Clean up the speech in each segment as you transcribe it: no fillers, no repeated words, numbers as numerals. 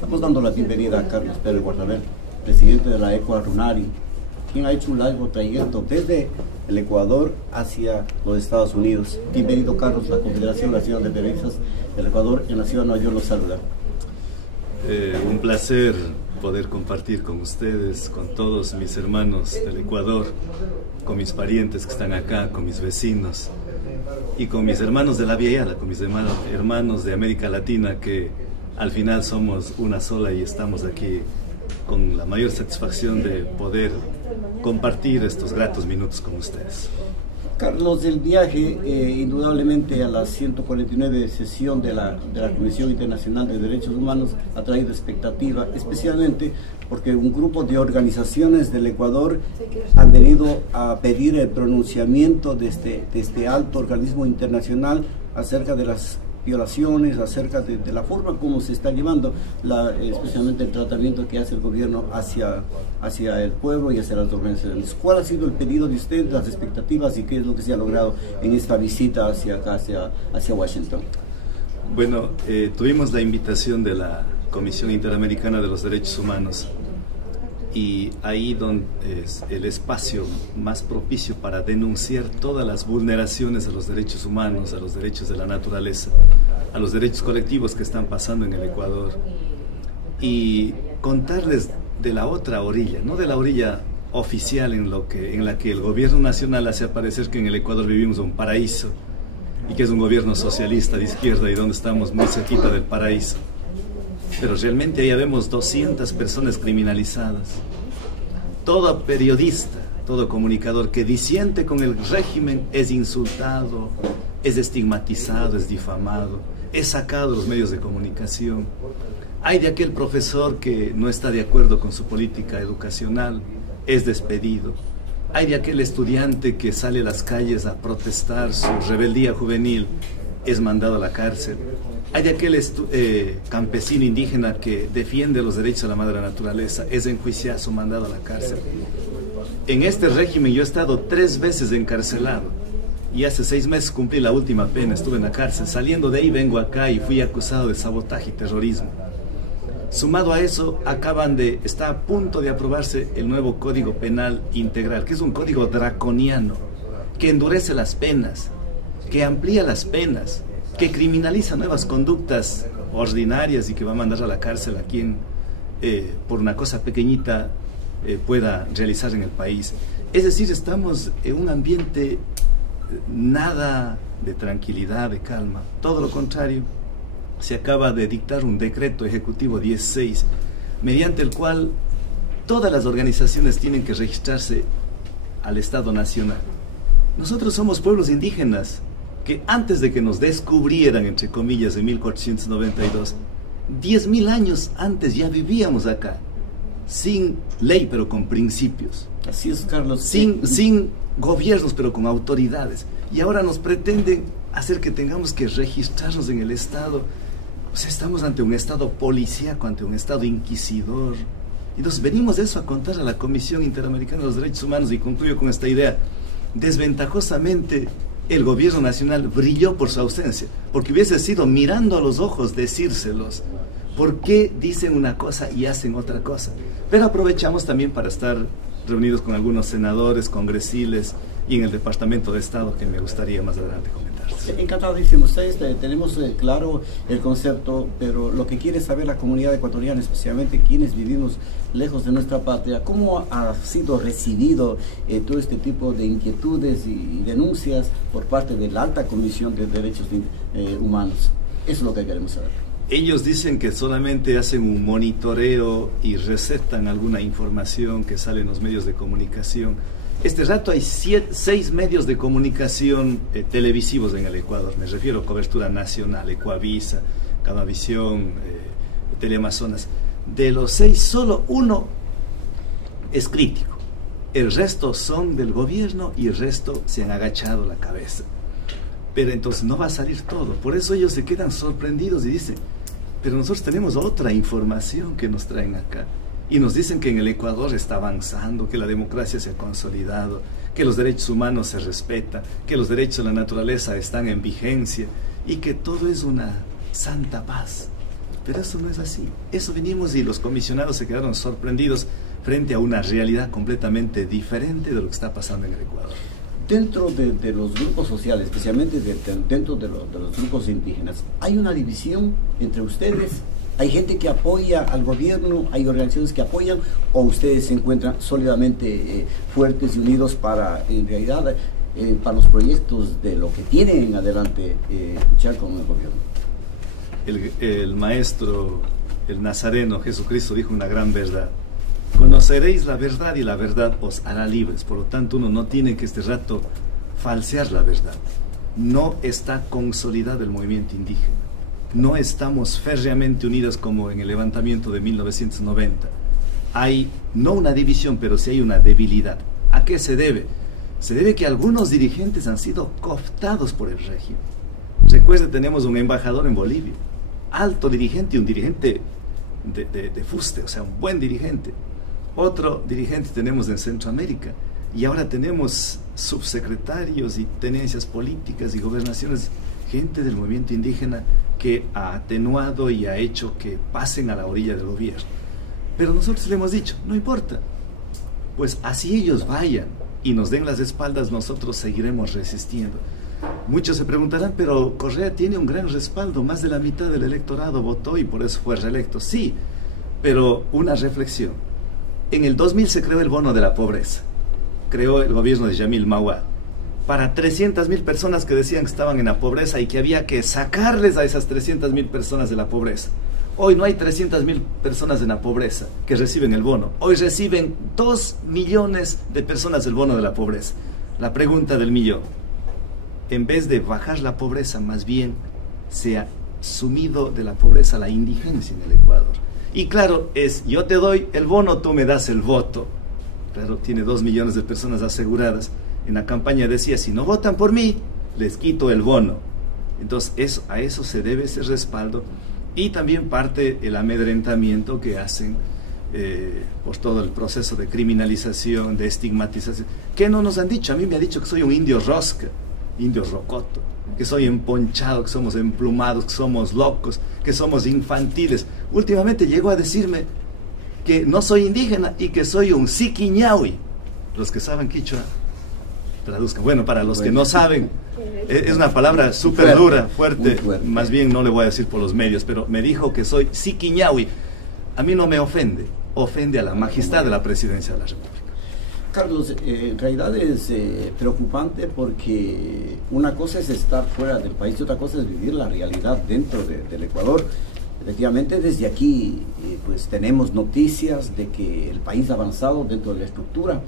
Estamos dando la bienvenida a Carlos Pérez Guardamel, presidente de la ECOA RUNARI, quien ha hecho un largo trayecto desde el Ecuador hacia los Estados Unidos. Bienvenido, Carlos. La Confederación Nacional de Periodistas del Ecuador en la ciudad de Nueva York los saluda. Un placer poder compartir con ustedes, con todos mis hermanos del Ecuador, con mis parientes que están acá, con mis vecinos y con mis hermanos de la Vía Yala, con mis hermanos de América Latina, que al final somos una sola y estamos aquí con la mayor satisfacción de poder compartir estos gratos minutos con ustedes. Carlos, el viaje indudablemente a la 149 sesión de la Comisión Internacional de Derechos Humanos ha traído expectativa, especialmente porque un grupo de organizaciones del Ecuador han venido a pedir el pronunciamiento de este alto organismo internacional acerca de las violaciones, acerca de la forma como se está llevando, especialmente el tratamiento que hace el gobierno hacia el pueblo y hacia las organizaciones. ¿Cuál ha sido el pedido de ustedes, las expectativas y qué es lo que se ha logrado en esta visita hacia Washington? Bueno, tuvimos la invitación de la Comisión Interamericana de los Derechos Humanos y ahí donde es el espacio más propicio para denunciar todas las vulneraciones a los derechos humanos, a los derechos de la naturaleza, a los derechos colectivos que están pasando en el Ecuador, y contarles de la otra orilla, no de la orilla oficial en la que el gobierno nacional hace parecer que en el Ecuador vivimos un paraíso y que es un gobierno socialista de izquierda y donde estamos muy cerquita del paraíso. Pero realmente ahí vemos 200 personas criminalizadas. Todo periodista, todo comunicador que disiente con el régimen es insultado, es estigmatizado, es difamado, es sacado de los medios de comunicación. Hay de aquel profesor que no está de acuerdo con su política educacional, es despedido. Hay de aquel estudiante que sale a las calles a protestar su rebeldía juvenil, es mandado a la cárcel. Hay de aquel campesino indígena que defiende los derechos de la madre naturaleza, es enjuiciado, mandado a la cárcel. En este régimen yo he estado 3 veces encarcelado y hace 6 meses cumplí la última pena, estuve en la cárcel. Saliendo de ahí vengo acá y fui acusado de sabotaje y terrorismo. Sumado a eso, está a punto de aprobarse el nuevo Código Penal Integral, que es un código draconiano, que endurece las penas, que amplía las penas, que criminaliza nuevas conductas ordinarias y que va a mandar a la cárcel a quien por una cosa pequeñita pueda realizar en el país. Es decir, estamos en un ambiente nada de tranquilidad, de calma, todo lo contrario. Se acaba de dictar un decreto ejecutivo 16, mediante el cual todas las organizaciones tienen que registrarse al Estado Nacional. Nosotros somos pueblos indígenas que antes de que nos descubrieran, entre comillas, en 1492, 10.000 años antes ya vivíamos acá, sin ley pero con principios. Así es, Carlos. Sin gobiernos pero con autoridades. Y ahora nos pretenden hacer que tengamos que registrarnos en el Estado. O sea, estamos ante un Estado policíaco, ante un Estado inquisidor. Y nos venimos de eso a contar a la Comisión Interamericana de los Derechos Humanos, y concluyo con esta idea. Desventajosamente, el gobierno nacional brilló por su ausencia, porque hubiese sido mirando a los ojos decírselos por qué dicen una cosa y hacen otra cosa. Pero aprovechamos también para estar reunidos con algunos senadores, congresistas y en el Departamento de Estado, que me gustaría más adelante comentar. Encantadísimo. Ustedes tenemos claro el concepto, pero lo que quiere saber la comunidad ecuatoriana, especialmente quienes vivimos lejos de nuestra patria, ¿cómo ha sido recibido todo este tipo de inquietudes y denuncias por parte de la Alta Comisión de Derechos Humanos? Eso es lo que queremos saber. Ellos dicen que solamente hacen un monitoreo y recetan alguna información que sale en los medios de comunicación. Este rato hay 6 medios de comunicación televisivos en el Ecuador. Me refiero a cobertura nacional: Ecuavisa, Camavisión, Teleamazonas. De los 6, solo uno es crítico. El resto son del gobierno y el resto se han agachado la cabeza. Pero entonces no va a salir todo. Por eso ellos se quedan sorprendidos y dicen: pero nosotros tenemos otra información que nos traen acá. Y nos dicen que en el Ecuador está avanzando, que la democracia se ha consolidado, que los derechos humanos se respetan, que los derechos de la naturaleza están en vigencia y que todo es una santa paz. Pero eso no es así. Eso venimos y los comisionados se quedaron sorprendidos frente a una realidad completamente diferente de lo que está pasando en el Ecuador. Dentro de los grupos sociales, especialmente dentro de los grupos indígenas, ¿hay una división entre ustedes? ¿Hay gente que apoya al gobierno? ¿Hay organizaciones que apoyan? ¿O ustedes se encuentran sólidamente fuertes y unidos para, en realidad, para los proyectos de lo que tienen en adelante, luchar con el gobierno? El maestro, el nazareno Jesucristo dijo una gran verdad: conoceréis la verdad y la verdad os hará libres. Por lo tanto, uno no tiene que este rato falsear la verdad. No está consolidado el movimiento indígena. No estamos férreamente unidos como en el levantamiento de 1990. Hay no una división, pero sí hay una debilidad. ¿A qué se debe? Se debe que algunos dirigentes han sido cooptados por el régimen. Recuerde, tenemos un embajador en Bolivia, alto dirigente, un dirigente de fuste, o sea, un buen dirigente. Otro dirigente tenemos en Centroamérica, y ahora tenemos subsecretarios y tenencias políticas y gobernaciones, gente del movimiento indígena que ha atenuado y ha hecho que pasen a la orilla del gobierno. Pero nosotros le hemos dicho, no importa, pues así ellos vayan y nos den las espaldas, nosotros seguiremos resistiendo. Muchos se preguntarán, pero Correa tiene un gran respaldo, más de la mitad del electorado votó y por eso fue reelecto. Sí, pero una reflexión. En el 2000 se creó el bono de la pobreza, creó el gobierno de Yamil Mahuad, para 300.000 personas que decían que estaban en la pobreza y que había que sacarles a esas 300.000 personas de la pobreza. Hoy no hay 300.000 personas en la pobreza que reciben el bono. Hoy reciben 2 millones de personas el bono de la pobreza. La pregunta del millón: en vez de bajar la pobreza, más bien se ha sumido de la pobreza la indigencia en el Ecuador. Y claro, es yo te doy el bono, tú me das el voto. Claro, tiene 2 millones de personas aseguradas. En la campaña decía, si no votan por mí, les quito el bono. Entonces a eso se debe ese respaldo, y también parte el amedrentamiento que hacen por todo el proceso de criminalización, de estigmatización. ¿Qué no nos han dicho? A mí me ha dicho que soy un indio rosca, indio rocoto, que soy emponchado, que somos emplumados, que somos locos, que somos infantiles. Últimamente llegó a decirme que no soy indígena y que soy un siquiñahui. Los que saben quichua traduzcan. Bueno, para los que no saben, es una palabra súper dura, fuerte, más bien no le voy a decir por los medios, pero me dijo que soy siquiñahui. A mí no me ofende, ofende a la majestad de la presidencia de la República. Carlos, en realidad es preocupante, porque una cosa es estar fuera del país y otra cosa es vivir la realidad dentro del Ecuador. Efectivamente, desde aquí pues tenemos noticias de que el país ha avanzado dentro de la estructura,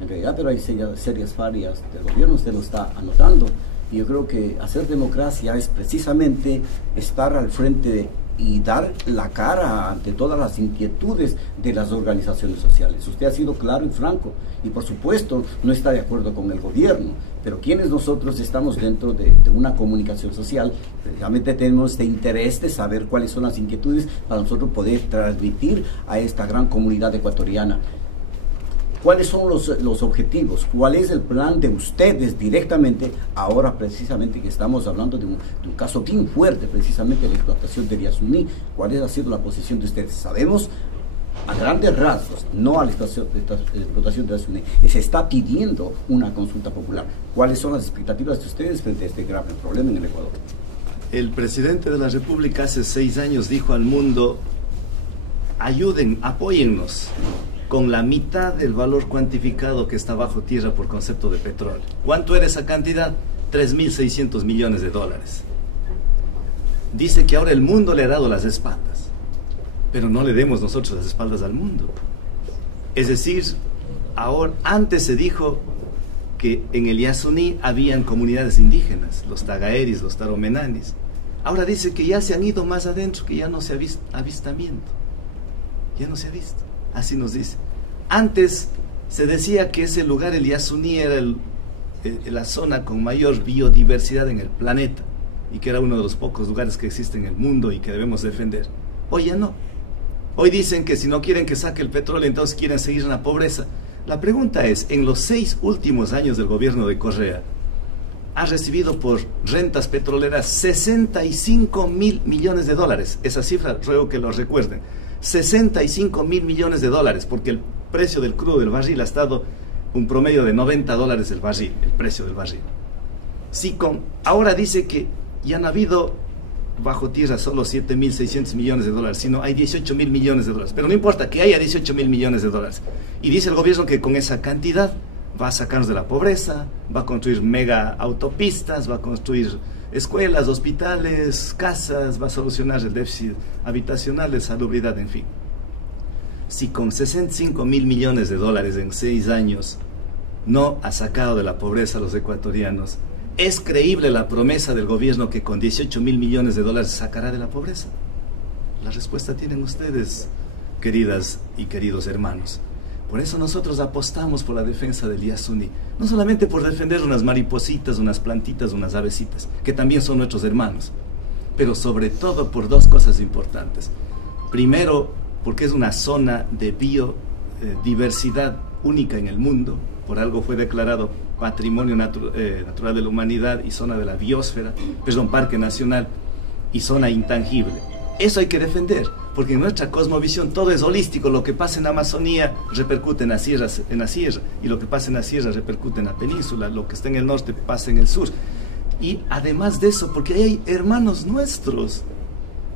en realidad, pero hay serias fallas del gobierno, usted lo está anotando, y yo creo que hacer democracia es precisamente estar al frente y dar la cara ante todas las inquietudes de las organizaciones sociales. Usted ha sido claro y franco, y por supuesto no está de acuerdo con el gobierno, pero quienes nosotros estamos dentro de una comunicación social, precisamente tenemos este interés de saber cuáles son las inquietudes para nosotros poder transmitir a esta gran comunidad ecuatoriana. ¿Cuáles son los objetivos? ¿Cuál es el plan de ustedes directamente, ahora precisamente que estamos hablando de un caso bien fuerte, precisamente la explotación de Yasuní? ¿Cuál ha sido la posición de ustedes? Sabemos a grandes rasgos, no a la explotación de Yasuní. Se está pidiendo una consulta popular. ¿Cuáles son las expectativas de ustedes frente a este grave problema en el Ecuador? El presidente de la República hace 6 años dijo al mundo: ayuden, apóyennos con la mitad del valor cuantificado que está bajo tierra por concepto de petróleo. ¿Cuánto era esa cantidad? 3.600 millones de dólares. Dice que ahora el mundo le ha dado las espaldas, pero no le demos nosotros las espaldas al mundo. Es decir, ahora, antes se dijo que en el Yasuní habían comunidades indígenas, los tagaeris, los taromenanis. Ahora dice que ya se han ido más adentro, que ya no se ha visto avistamiento. Ya no se ha visto. Así nos dice. Antes se decía que ese lugar, el Yasuní, era la zona con mayor biodiversidad en el planeta, y que era uno de los pocos lugares que existe en el mundo y que debemos defender. Hoy ya no. Hoy dicen que si no quieren que saque el petróleo, entonces quieren seguir en la pobreza. La pregunta es, en los 6 últimos años del gobierno de Correa, ha recibido por rentas petroleras 65.000 millones de dólares. Esa cifra ruego que lo recuerden. 65.000 millones de dólares, porque el precio del crudo del barril ha estado un promedio de $90 el barril, el precio del barril. Ahora dice que ya no ha habido bajo tierra solo 7.600 millones de dólares, sino hay 18.000 millones de dólares. Pero no importa que haya 18.000 millones de dólares. Y dice el gobierno que con esa cantidad va a sacarnos de la pobreza, va a construir mega autopistas, va a construir escuelas, hospitales, casas, va a solucionar el déficit habitacional, de salubridad, en fin. Si con 65.000 millones de dólares en 6 años no ha sacado de la pobreza a los ecuatorianos, ¿es creíble la promesa del gobierno que con 18.000 millones de dólares sacará de la pobreza? La respuesta tienen ustedes, queridas y queridos hermanos. Por eso nosotros apostamos por la defensa del Yasuní, no solamente por defender unas maripositas, unas plantitas, unas avecitas, que también son nuestros hermanos, pero sobre todo por 2 cosas importantes. Primero, porque es una zona de biodiversidad única en el mundo, por algo fue declarado Patrimonio Natural de la Humanidad y zona de la biosfera, Parque Nacional y zona intangible. Eso hay que defender, porque en nuestra cosmovisión todo es holístico. Lo que pasa en la Amazonía repercute en la sierra, y lo que pasa en la sierra repercute en la península, lo que está en el norte pasa en el sur. Y además de eso, porque hay hermanos nuestros,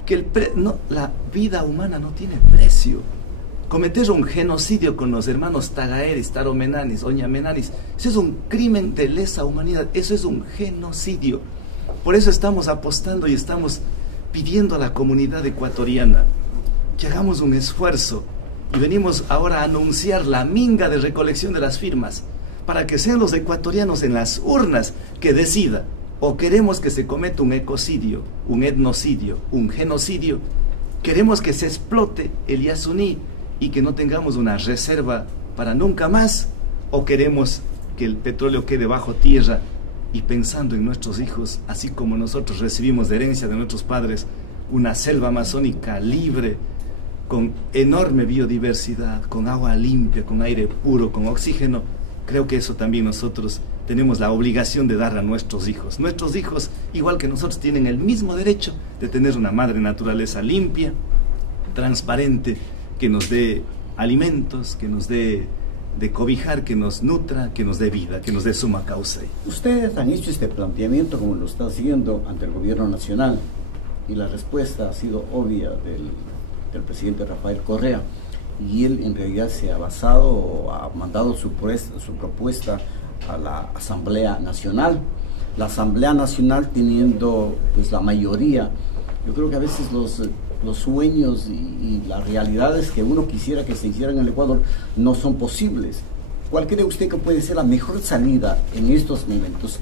que la vida humana no tiene precio. Cometer un genocidio con los hermanos Tagaeris, Taromenanis, Oñamenanis, eso es un crimen de lesa humanidad, eso es un genocidio. Por eso estamos apostando y estamos pidiendo a la comunidad ecuatoriana que hagamos un esfuerzo, y venimos ahora a anunciar la minga de recolección de las firmas para que sean los ecuatorianos en las urnas que decidan: o queremos que se cometa un ecocidio, un etnocidio, un genocidio, queremos que se explote el Yasuní y que no tengamos una reserva para nunca más, o queremos que el petróleo quede bajo tierra y pensando en nuestros hijos, así como nosotros recibimos de herencia de nuestros padres una selva amazónica libre, con enorme biodiversidad, con agua limpia, con aire puro, con oxígeno. Creo que eso también nosotros tenemos la obligación de dar a nuestros hijos. Nuestros hijos, igual que nosotros, tienen el mismo derecho de tener una madre naturaleza limpia, transparente, que nos dé alimentos, que nos dé de cobijar, que nos nutra, que nos dé vida, que nos dé suma causa. Ustedes han hecho este planteamiento, como lo está haciendo, ante el gobierno nacional, y la respuesta ha sido obvia del presidente Rafael Correa, y él en realidad se ha basado, ha mandado su propuesta a la Asamblea Nacional. La Asamblea Nacional, teniendo pues la mayoría, yo creo que a veces los sueños y las realidades que uno quisiera que se hicieran en el Ecuador no son posibles. ¿Cuál cree usted que puede ser la mejor salida en estos momentos